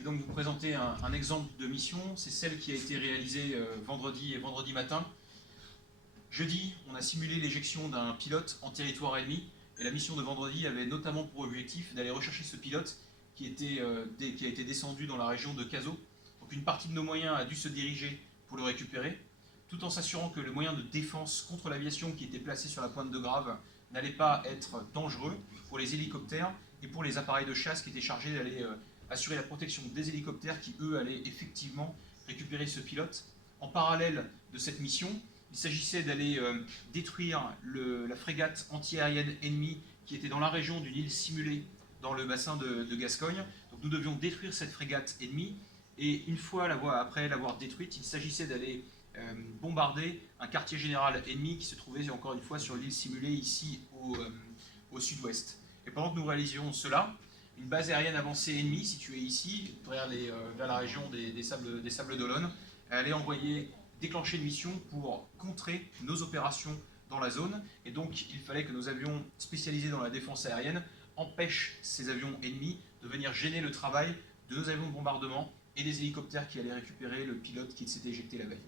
vais donc vous présenter un exemple de mission. C'est celle qui a été réalisée vendredi et vendredi matin. Jeudi, on a simulé l'éjection d'un pilote en territoire ennemi. Et la mission de vendredi avait notamment pour objectif d'aller rechercher ce pilote qui a été descendu dans la région de Cazo. Donc une partie de nos moyens a dû se diriger pour le récupérer, tout en s'assurant que le moyen de défense contre l'aviation qui était placé sur la pointe de Grave n'allait pas être dangereux pour les hélicoptères et pour les appareils de chasse qui étaient chargés d'aller assurer la protection des hélicoptères qui, eux, allaient effectivement récupérer ce pilote. En parallèle de cette mission, il s'agissait d'aller détruire la frégate antiaérienne ennemie qui était dans la région d'une île simulée dans le bassin de Gascogne. Donc nous devions détruire cette frégate ennemie et une fois après l'avoir détruite, il s'agissait d'aller bombarder un quartier général ennemi qui se trouvait encore une fois sur l'île simulée ici au sud-ouest. Et pendant que nous réalisions cela, une base aérienne avancée ennemie située ici, vers la région des Sables d'Olonne, allait déclencher une mission pour contrer nos opérations dans la zone. Et donc il fallait que nos avions spécialisés dans la défense aérienne empêchent ces avions ennemis de venir gêner le travail de nos avions de bombardement et des hélicoptères qui allaient récupérer le pilote qui s'était éjecté la veille.